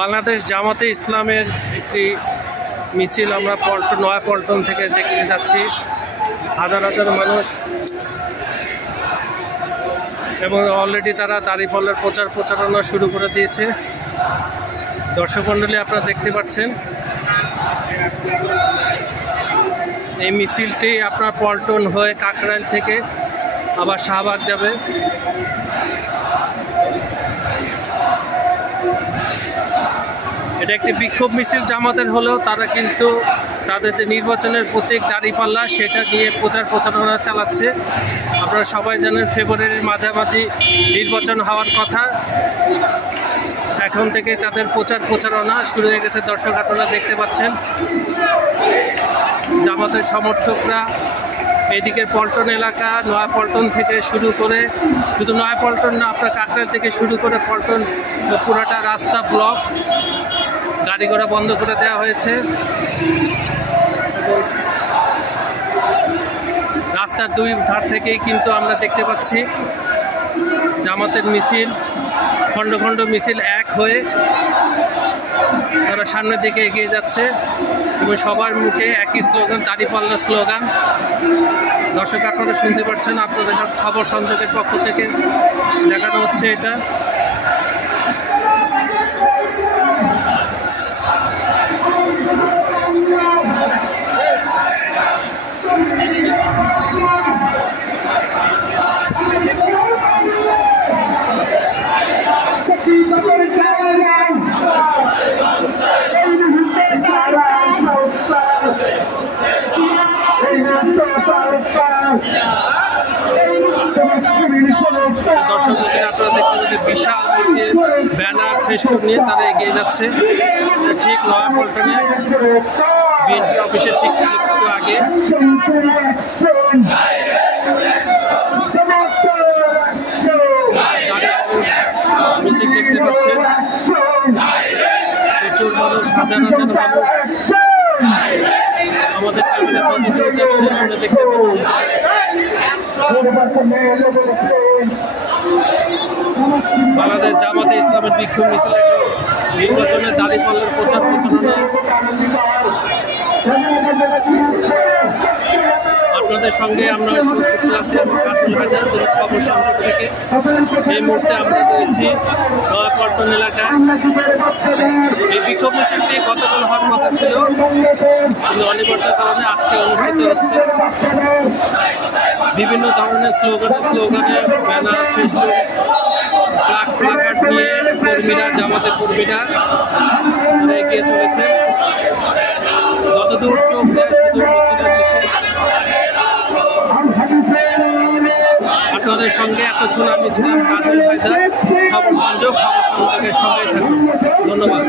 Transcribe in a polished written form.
বাংলাদেশ জামাতে ইসলামের একটি মিছিল আমরা নয়াপল্টন থেকে দেখতে যাচ্ছি। হাজার হাজার মানুষ এবং অলরেডি তারা দাঁড়িপাল্লার প্রচারণা শুরু করে দিয়েছে। দর্শক মণ্ডলী আপনারা দেখতে পাচ্ছেন এই মিছিলটি আপনার পল্টন হয়ে কাকরাইল থেকে আবার শাহবাগ যাবে। এটা একটি বিক্ষোভ মিছিল জামাতের হলেও তারা কিন্তু তাদের যে নির্বাচনের প্রতীক দাঁড়িপাল্লা সেটা নিয়ে প্রচারণা চালাচ্ছে। আপনারা সবাই জানেন ফেব্রুয়ারির মাঝামাঝি নির্বাচন হওয়ার কথা, এখন থেকে তাদের প্রচারণা শুরু হয়ে গেছে। দর্শক আপনারা দেখতে পাচ্ছেন জামাতের সমর্থকরা এদিকের পল্টন এলাকা নয়াপল্টন থেকে শুরু করে, শুধু নয়াপল্টন না, আপনার কাকরাইল থেকে শুরু করে পল্টন পুরাটা রাস্তা ব্লক, গাড়ি ঘোড়া বন্ধ করে দেওয়া হয়েছে। রাস্তার দুই ধার থেকেই কিন্তু আমরা দেখতে পাচ্ছি জামাতের মিছিল, খণ্ড খণ্ড মিছিল এক হয়ে তারা সামনের দিকে এগিয়ে যাচ্ছে এবং সবার মুখে একই স্লোগান, দাঁড়িপাল্লা স্লোগান। দর্শক আপনারা শুনতে পাচ্ছেন, আপনাদের সব খবর সংযোগের পক্ষ থেকে দেখানো হচ্ছে এটা। দর্শক আপনারা দেখতে পাচ্ছেন বিশাল মিছিল, ব্যানার ফেস্টুন নিয়ে তারা এগিয়ে যাচ্ছে ঠিক নয়াপল্টনে বিএনপি অফিসের ঠিক একটু আগে। প্রতীক দেখতে পাচ্ছেন, প্রচুর মানুষ, হাজার হাজার মানুষ আমাদের ক্যামেরা ততদূর যাচ্ছে, আমরা দেখতে পাচ্ছি। বাংলাদেশ জামাতে ইসলামের বিক্ষোভ মিছিল নির্বাচনের দাঁড়িপাল্লার প্রচারণা আপনাদের সঙ্গে আমরা সংযুক্ত আছি। আমি কাজল বাজার খবর সংযোগ থেকে এই মুহূর্তে আমরা রয়েছি নয়াপল্টন এলাকায়। এই বিক্ষোভ মিছিলটি গতকাল হওয়ার কথা ছিল, কিন্তু অনিবার্যের কারণে আজকে অনুষ্ঠিত হচ্ছে। বিভিন্ন ধরনের স্লোগানে ব্যানার ফেস্টুন প্লাকার্ড নিয়ে কর্মীরা, জামাতের কর্মীরা এগিয়ে চলেছে। যতদূর চোখ যায় শুধু মিছিলের মিছিল। আপনাদের সঙ্গে এতক্ষণ আমি ছিলাম কাজল হায়দার, খবর সংযোগের সঙ্গে থাকুন। ধন্যবাদ।